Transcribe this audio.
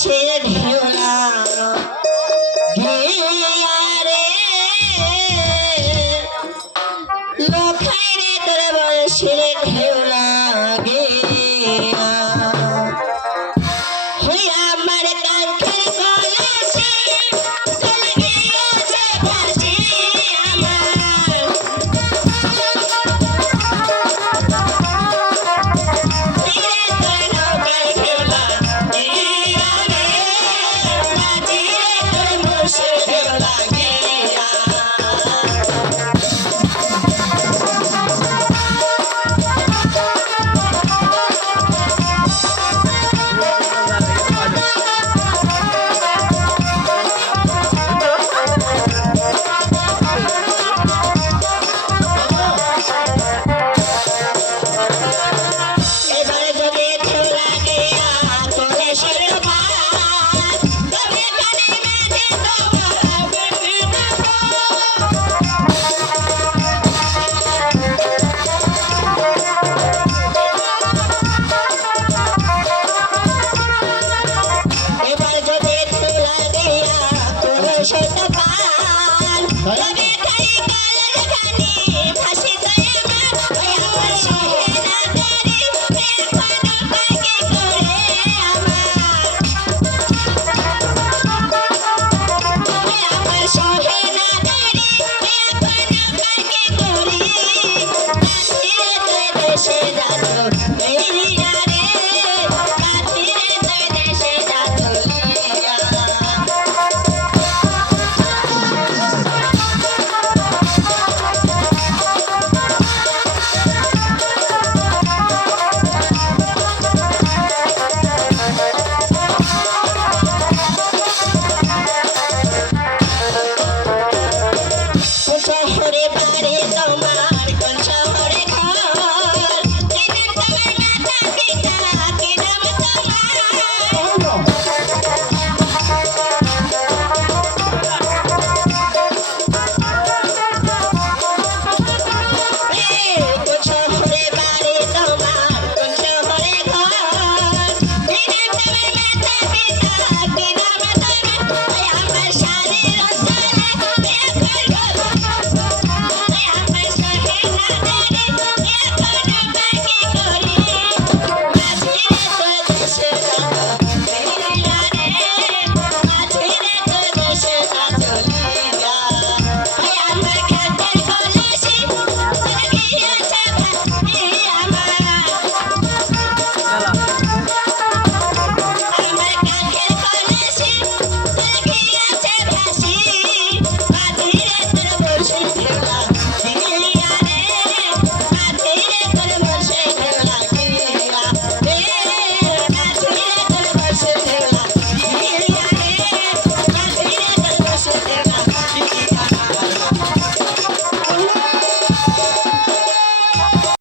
সে ঢেউ রে লোখাই রে তোর বয়সে